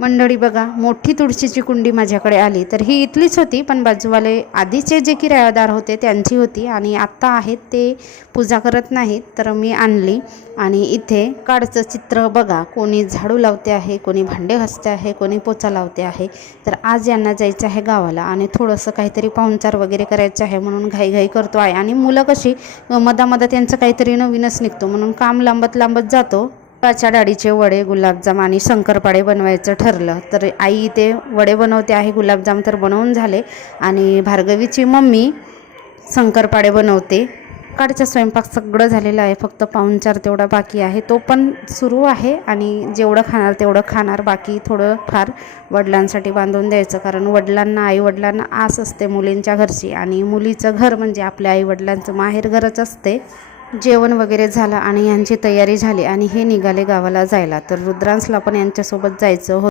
मंडळी बघा, मोठी तुळशीची कुंडी माझ्याकडे आली. तर ही इथलीच होती, पण बाजूवाले आधीचे जे किरायादार होते त्यांची होती आणि आत्ता आहेत ते पूजा करत नाहीत, तर मी आणली. आणि इथे काडचं चित्र बघा, कोणी झाडू लावते आहे, कोणी भांडे घासते आहे, कोणी पोचा लावते आहे. तर आज यांना जायचं आहे गावाला आणि थोडंसं काहीतरी पाहुणचार वगैरे करायचं आहे म्हणून घाईघाई करतो आहे. आणि मुलं कशी मधामधात त्यांचं काहीतरी नवीनच निघतो म्हणून काम लांबत लांबत जातो. च्या डाळीचे वडे, गुलाबजाम आणि शंकरपाळे बनवायचं ठरलं. तर आई इथे वडे बनवते आहे, गुलाबजाम तर बनवून झाले आणि भार्गवीची मम्मी शंकरपाळे बनवते. सकाळचा स्वयंपाक सगळं झालेलं आहे, फक्त पाहुणचार तेवढा बाकी आहे, तो पण सुरू आहे. आणि जेवढं खाणार तेवढं खाणार, बाकी थोडं फार वडिलांसाठी बांधून द्यायचं, कारण वडिलांना, आईवडिलांना आस असते मुलींच्या घरची आणि मुलीचं घर म्हणजे आपल्या आईवडिलांचं माहेरघरच असते. जेवण वगैरे झालं आणि यांची तयारी झाली आणि हे निघाले गावाला जायला. तर रुद्रांशला पण यांच्यासोबत जायचं होतं.